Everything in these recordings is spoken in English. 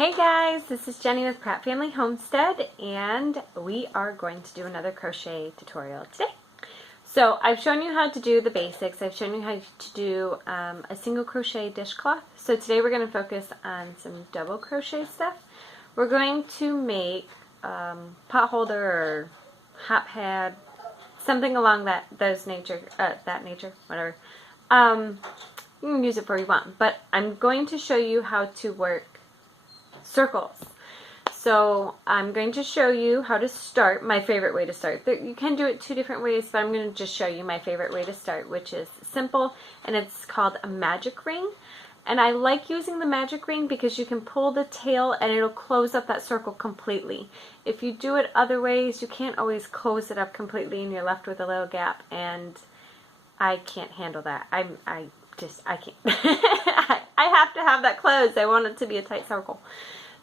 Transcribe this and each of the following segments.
Hey guys, this is Jenny with Pratt Family Homestead, and we are going to do another crochet tutorial today. So I've shown you how to do the basics. I've shown you how to do a single crochet dishcloth. So today we're going to focus on some double crochet stuff. We're going to make pot holder or hot pad, something along that nature, whatever. You can use it for what you want, but I'm going to show you how to work circles. So I'm going to show you how to start, my favorite way to start. You can do it two different ways, but I'm going to just show you my favorite way to start, which is simple, and it's called a magic ring. And I like using the magic ring because you can pull the tail and it'll close up that circle completely. If you do it other ways, you can't always close it up completely and you're left with a little gap, and I can't handle that. I can't. I have to have that closed. I want it to be a tight circle.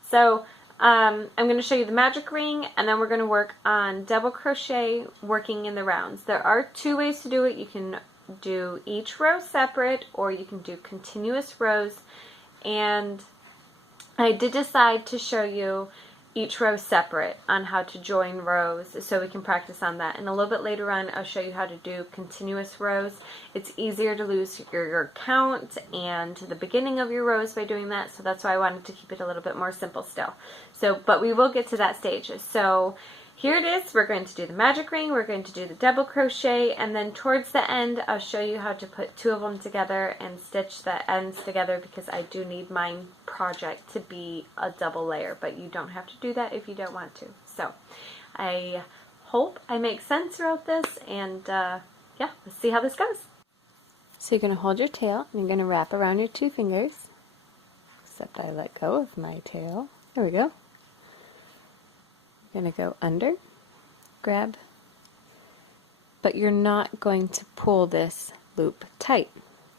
So I'm going to show you the magic ring, and then we're going to work on double crochet working in the rounds. There are two ways to do it. You can do each row separate, or you can do continuous rows, and I did decide to show you each row separate on how to join rows so we can practice on that. And a little bit later on I'll show you how to do continuous rows. It's easier to lose your count and the beginning of your rows by doing that, so that's why I wanted to keep it a little bit more simple still. So, but we will get to that stage. So here it is. We're going to do the magic ring, we're going to do the double crochet, and then towards the end I'll show you how to put two of them together and stitch the ends together, because I do need my project to be a double layer, but you don't have to do that if you don't want to. So I hope I make sense throughout this, and yeah, let's see how this goes. So you're going to hold your tail and you're going to wrap around your two fingers, except I let go of my tail. There we go. You're going to go under, grab, but you're not going to pull this loop tight.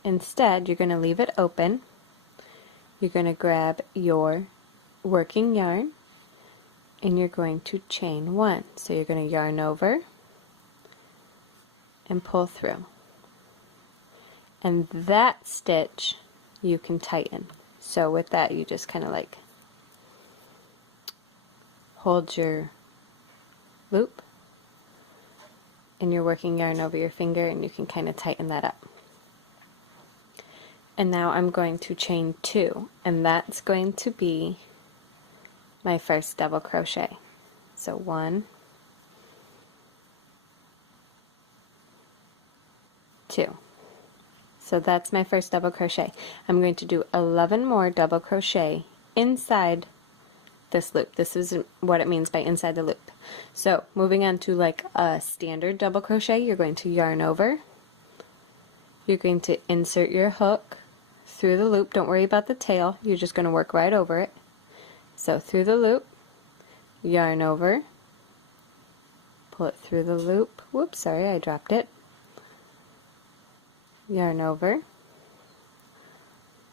Instead, you're going to leave it open. You're going to grab your working yarn and you're going to chain one. So you're going to yarn over and pull through. And that stitch you can tighten. So with that, you just kind of like hold your loop and your working yarn over your finger, and you can kind of tighten that up. And now I'm going to chain two, and that's going to be my first double crochet. So 1, 2. So that's my first double crochet. I'm going to do 11 more double crochet inside this loop. This is what it means by inside the loop. So moving on to like a standard double crochet, you're going to yarn over. You're going to insert your hook through the loop. Don't worry about the tail. You're just going to work right over it. So through the loop, yarn over, pull it through the loop. Whoops, sorry, I dropped it. Yarn over,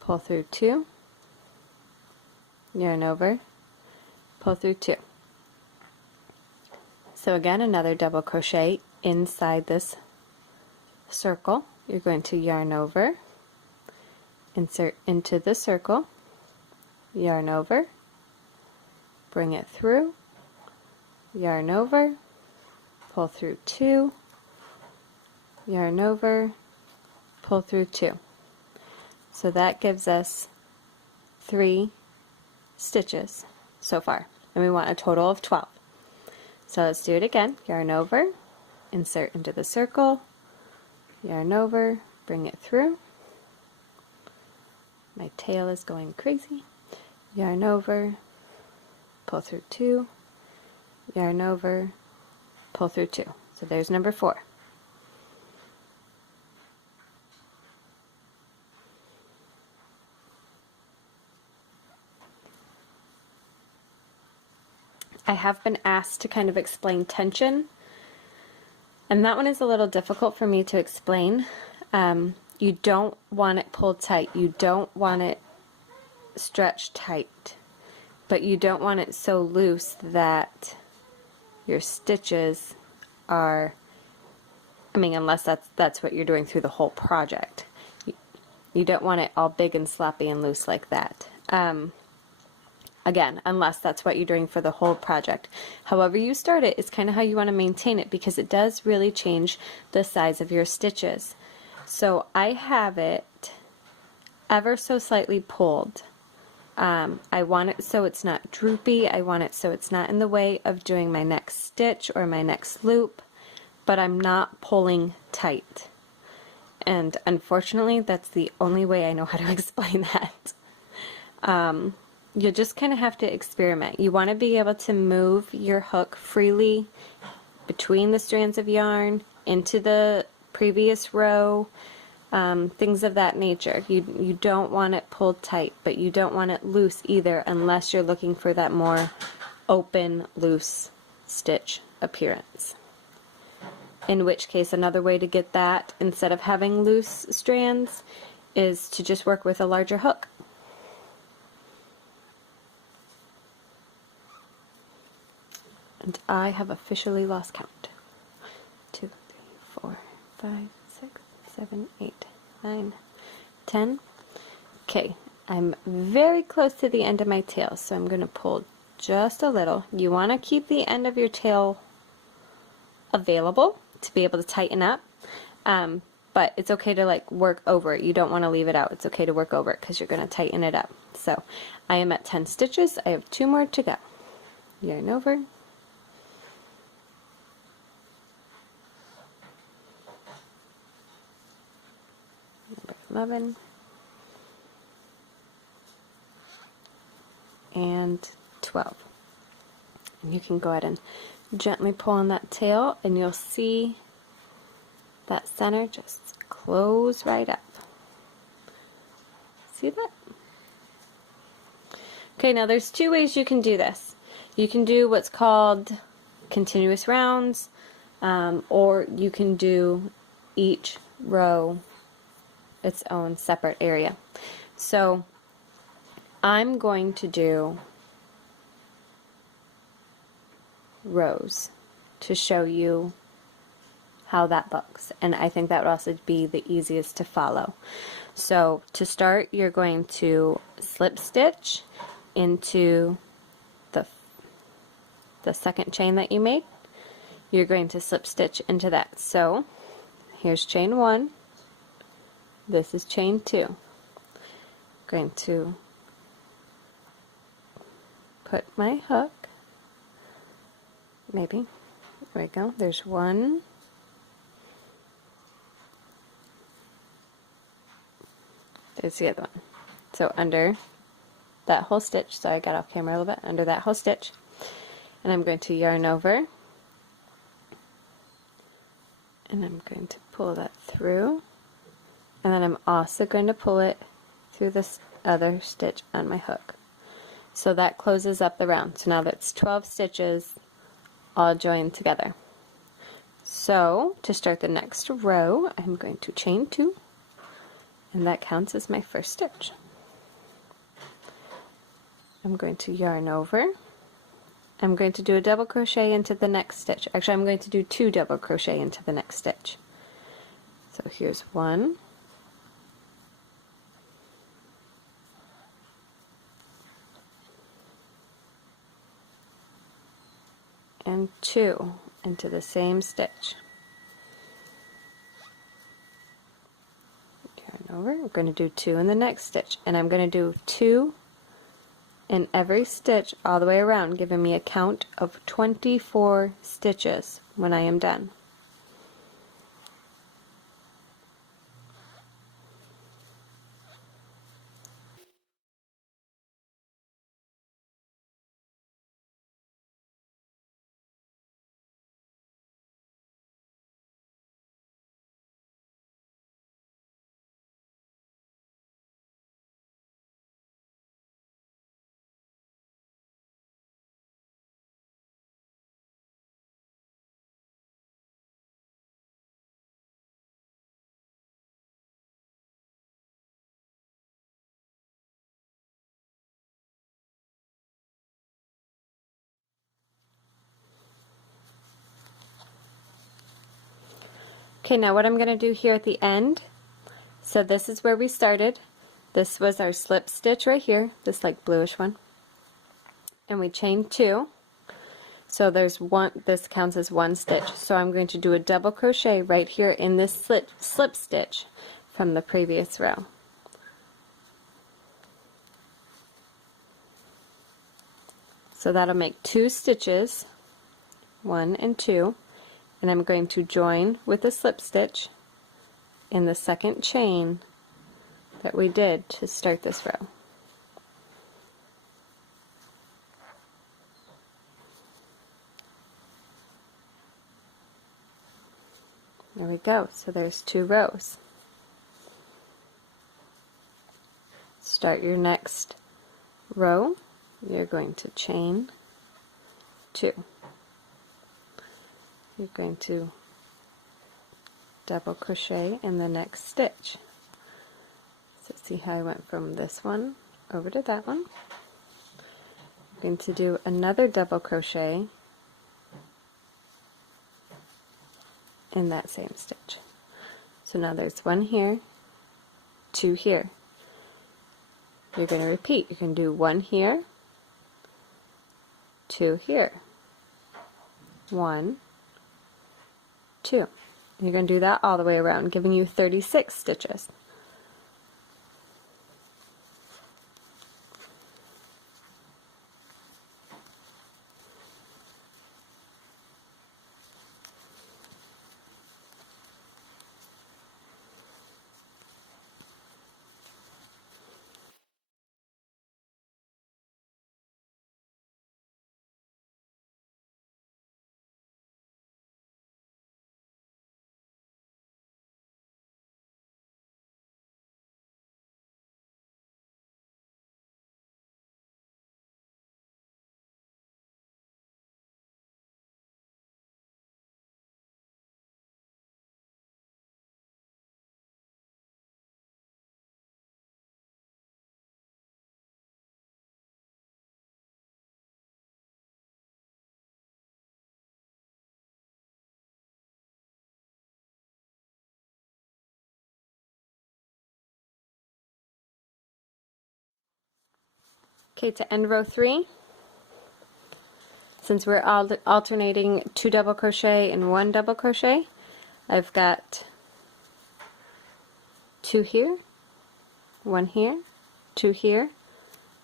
pull through 2, yarn over, pull through 2. So again, another double crochet inside this circle. You're going to yarn over, insert into the circle, yarn over, bring it through, yarn over, pull through 2, yarn over, pull through 2. So that gives us 3 stitches so far, and we want a total of 12. So let's do it again. Yarn over, insert into the circle, yarn over, bring it through. My tail is going crazy. Yarn over, pull through 2, yarn over, pull through 2. So there's number 4. I have been asked to kind of explain tension, and that one is a little difficult for me to explain. You don't want it pulled tight, you don't want it stretched tight, but you don't want it so loose that your stitches are, I mean, unless that's what you're doing through the whole project. You don't want it all big and sloppy and loose like that. Again, unless that's what you're doing for the whole project. However you start it is kind of how you want to maintain it, because it does really change the size of your stitches. So I have it ever so slightly pulled. I want it so it's not droopy. I want it so it's not in the way of doing my next stitch or my next loop, but I'm not pulling tight. And unfortunately, that's the only way I know how to explain that. You just kind of have to experiment. You want to be able to move your hook freely between the strands of yarn, into the previous row, things of that nature. You don't want it pulled tight, but you don't want it loose either, unless you're looking for that more open, loose stitch appearance. In which case, another way to get that, instead of having loose strands, is to just work with a larger hook. And I have officially lost count. 2, 3, 4, 5, 6, 7, 8, 9, 10. Okay, I'm very close to the end of my tail, so I'm going to pull just a little. You want to keep the end of your tail available to be able to tighten up, but it's okay to like work over it. You don't want to leave it out. It's okay to work over it because you're going to tighten it up. So I am at 10 stitches. I have 2 more to go. Yarn over. Number 11 and 12. And you can go ahead and gently pull on that tail, and you'll see that center just close right up. See that? Okay, now there's 2 ways you can do this. You can do what's called continuous rounds, or you can do each row its own separate area. So I'm going to do rows to show you how that looks, and I think that would also be the easiest to follow. So to start, you're going to slip stitch into the second chain that you made. You're going to slip stitch into that. So here's chain 1, this is chain 2. I'm going to put my hook, maybe, there we go, there's 1, there's the other one. So under that whole stitch, so I got off camera a little bit, under that whole stitch, and I'm going to yarn over, and I'm going to pull that through, and then I'm also going to pull it through this other stitch on my hook. So that closes up the round. So now that's 12 stitches all joined together. So to start the next row, I'm going to chain 2, and that counts as my first stitch. I'm going to yarn over. I'm going to do a double crochet into the next stitch. Actually, I'm going to do 2 double crochet into the next stitch. So here's 1, and 2 into the same stitch. Yarn over. I'm going to do 2 in the next stitch, and I'm going to do 2 in every stitch all the way around, giving me a count of 24 stitches when I am done. Okay, now what I'm going to do here at the end, so this is where we started. This was our slip stitch right here, this like bluish one. and we chain 2. So there's one, this counts as 1 stitch. So I'm going to do a double crochet right here in this slip stitch from the previous row. So that'll make 2 stitches, 1 and 2, and I'm going to join with a slip stitch in the second chain that we did to start this row. There we go. So there's 2 rows. Start your next row. You're going to chain 2. You're going to double crochet in the next stitch. So see how I went from this one over to that one. I'm going to do another double crochet in that same stitch. So now there's 1 here, 2 here. You're going to repeat. You can do 1 here, 2 here, 1, 2. You're going to do that all the way around, giving you 36 stitches. Okay, to end row 3, since we're alternating 2 double crochet and 1 double crochet, I've got 2 here, 1 here, 2 here,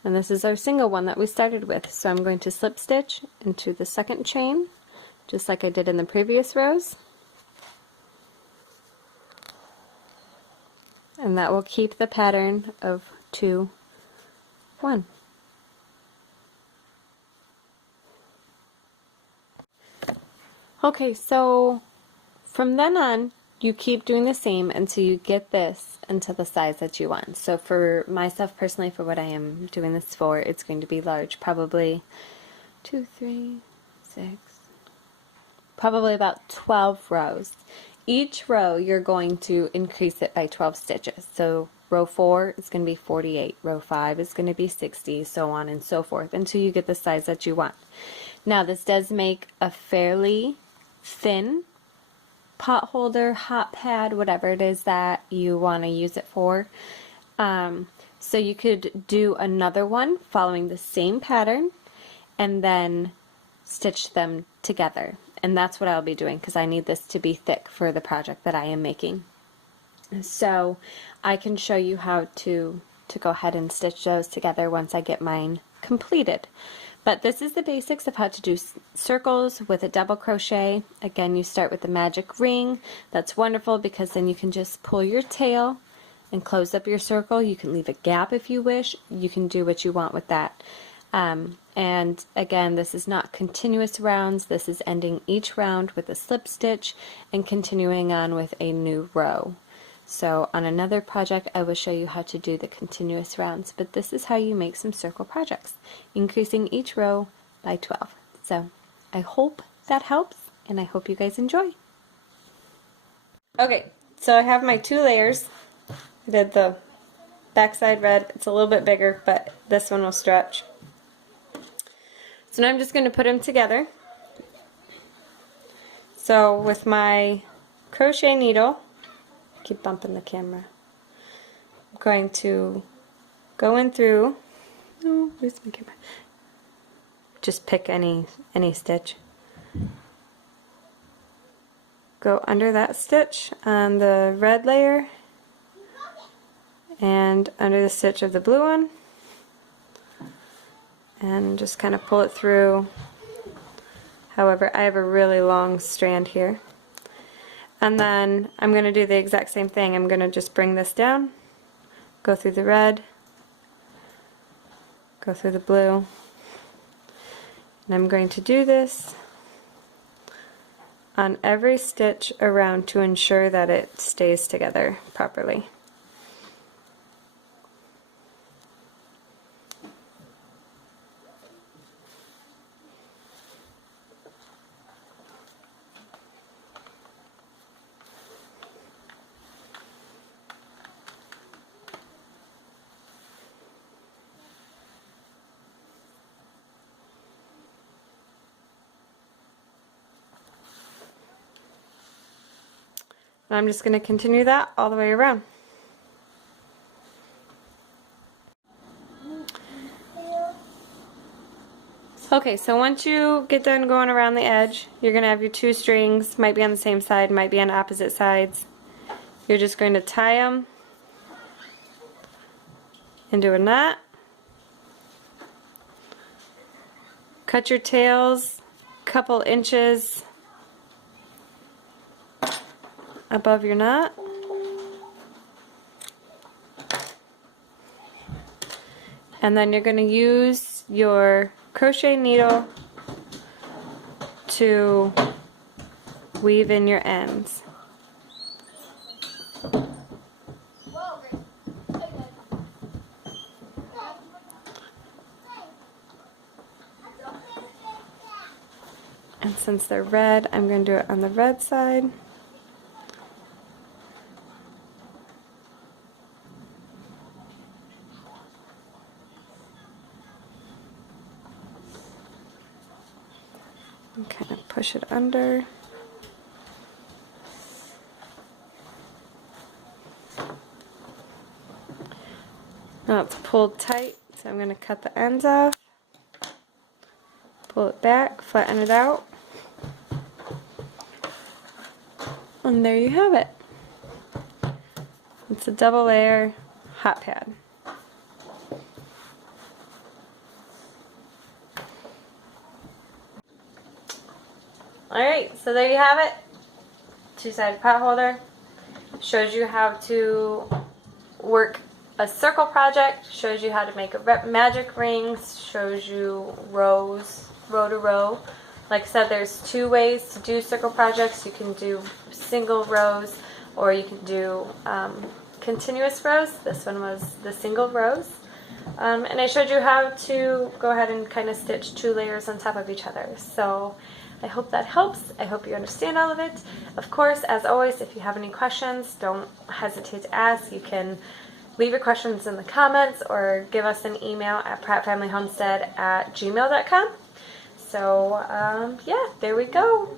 and this is our single one that we started with. So I'm going to slip stitch into the second chain, just like I did in the previous rows, and that will keep the pattern of 2, 1. Okay, so from then on, you keep doing the same until you get this into the size that you want. So for myself personally, for what I am doing this for, it's going to be large, probably 2, 3, 6, probably about 12 rows. Each row you're going to increase it by 12 stitches. So row 4 is going to be 48, row 5 is going to be 60, so on and so forth, until you get the size that you want. Now this does make a fairly thin pot holder, hot pad, whatever it is that you want to use it for. So you could do another one following the same pattern and then stitch them together. And that's what I'll be doing because I need this to be thick for the project that I am making. So I can show you how to go ahead and stitch those together once I get mine completed. But this is the basics of how to do circles with a double crochet. Again, you start with the magic ring. That's wonderful because then you can just pull your tail and close up your circle. You can leave a gap if you wish. You can do what you want with that. And again, this is not continuous rounds. This is ending each round with a slip stitch and continuing on with a new row. So on another project I will show you how to do the continuous rounds, but this is how you make some circle projects, increasing each row by 12. So I hope that helps and I hope you guys enjoy. Okay, so I have my 2 layers. I did the backside red. It's a little bit bigger, but this one will stretch. So now I'm just going to put them together. So with my crochet needle, keep bumping the camera, I'm going to go in through, oh, where's my camera? just pick any stitch. Go under that stitch on the red layer and under the stitch of the blue one, and just kind of pull it through. However, I have a really long strand here. And then I'm going to do the exact same thing. I'm going to just bring this down, go through the red, go through the blue, and I'm going to do this on every stitch around to ensure that it stays together properly. And I'm just going to continue that all the way around. Okay, so once you get done going around the edge, you're going to have your two strings, might be on the same side, might be on opposite sides. You're just going to tie them into a knot. Cut your tails a couple inches above your knot. And then you're going to use your crochet needle to weave in your ends. And since they're red, I'm going to do it on the red side. And kind of push it under. Now it's pulled tight, so I'm going to cut the ends off, pull it back, flatten it out, and there you have it. It's a double layer hot pad. Alright, so there you have it. Two-sided pot holder. Shows you how to work a circle project, shows you how to make a magic rings, shows you rows, row to row. Like I said, there's two ways to do circle projects. You can do single rows, or you can do continuous rows. This one was the single rows. And I showed you how to go ahead and kind of stitch two layers on top of each other. So I hope that helps. I hope you understand all of it. Of course, as always, if you have any questions, don't hesitate to ask. You can leave your questions in the comments or give us an email at prattfamilyhomestead@gmail.com. So, yeah, there we go.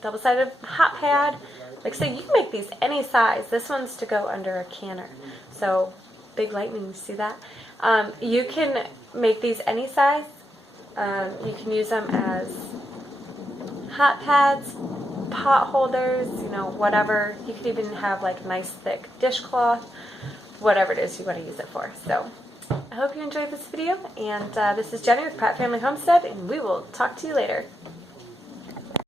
Double-sided hot pad. Like I said, you can make these any size. This one's to go under a canner. So, big lightning, you see that? You can make these any size. You can use them as hot pads, pot holders, you know, whatever. You could even have like nice thick dishcloth, whatever it is you want to use it for. So I hope you enjoyed this video, and this is Jenny with Pratt Family Homestead, and we will talk to you later.